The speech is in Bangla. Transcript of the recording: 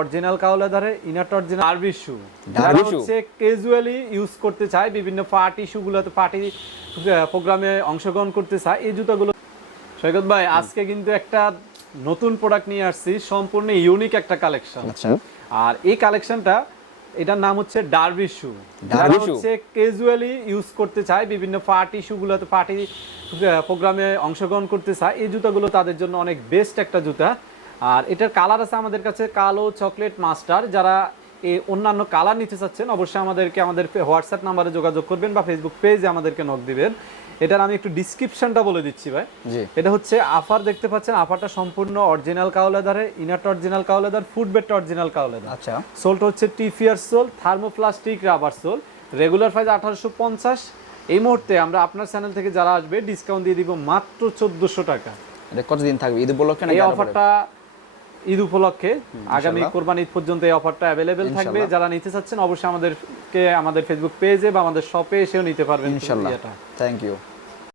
Original কাউলাদারে inner original shoe derby shoe? হচ্ছে ক্যাজুয়ালি ইউজ করতে চায় বিভিন্ন পার্টি শুগুলোতে পার্টি প্রোগ্রামে অংশগ্রহণ করতে চায়। এই জুতাগুলো সৈকত ভাই আজকে কিন্তু একটা নতুন প্রোডাক্ট নিয়ে আসছি সম্পূর্ণ ইউনিক একটা কালেকশন আচ্ছা। আর এই কালেকশনটা এটার নাম হচ্ছে ডার্বি শু ডার্বি শু? হচ্ছে ক্যাজুয়ালি ইউজ করতে চায় বিভিন্ন পার্টি শুগুলোতে পার্টি প্রোগ্রামে অংশগ্রহণ করতে চায়। এই জুতাগুলো তাদের জন্য অনেক বেস্ট একটা জুতা। আর এটার কালার আছে আমাদের কাছে কালো চকলেট মাস্টার যারা এই অন্যান্য কালার নিতে চাচ্ছেন অবশ্যই আমাদেরকে আমাদের হোয়াটসঅ্যাপ নাম্বারে যোগাযোগ করবেন বা ফেসবুক পেজে আমাদেরকে নক দিবেন। এটার আমি একটু ডিসক্রিপশনটা বলে দিচ্ছি ভাই। জি। এটা হচ্ছে আফার দেখতে পাচ্ছেন আফারটা সম্পূর্ণ অরিজিনাল কাউলেদারে ইনারটা অরিজিনাল কাউলেদার ফুড বেডটা অরিজিনাল কাউলেদার আচ্ছা। সোলটা হচ্ছে টিফিয়ার sole thermoplastic rubber sole regular price আঠারোশো পঞ্চাশ। এই মুহূর্তে আমরা আপনার চ্যানেল থেকে যারা আসবে ডিসকাউন্ট দিয়ে দিব মাত্র চোদ্দোশো টাকা। এটা কতদিন থাকবে? ঈদ উপলক্ষে এই? অফারটা ঈদ উপলক্ষে আগামী কোরবান ঈদ পর্যন্ত এই অফারটা অ্যাভেলেবেল থাকবে। যারা নিতে চাচ্ছেন অবশ্যই আমাদেরকে আমাদের ফেসবুক পেজে বা আমাদের শপে এসেও নিতে পারবেন ইনশাল্লাহ। ইয়েটা। Thank you